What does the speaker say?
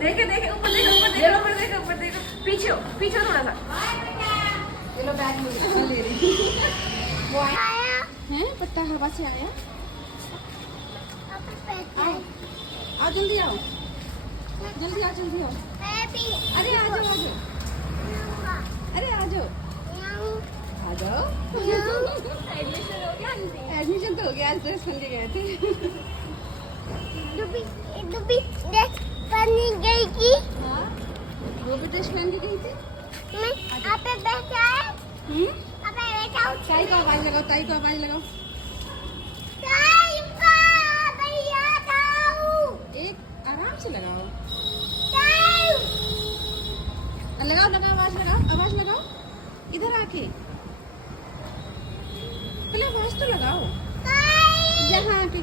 देखे देखे ऊपर देखो ऊपर देखो ऊपर देखो ऊपर देखो पीछे पीछे थोड़ा सा चलो बैग ले रही वो आया है पत्ता हवा से आया आओ जल्दी आओ जल्दी आओ जल्दी आओ अरे आ जाओ अरे आ जाओ आ जाओ एडमिशन हो गया एडमिशन तो हो गया आज ड्रेस पहन के गए थे डुबी ड्रेस पहन गई की हाँ वो भी ड्रेस पहन के गई थी मैं आप पे बैठा है आप पे बैठा हूं ताई को आवाज लगाओ ताई को आवाज लगाओ ताई का भैया ताऊ एक आराम से लगाओ ताऊ लगाओ लगाओ आवाज लगाओ इधर आके पहले आवाज तो लगाओ ताई यहाँ आके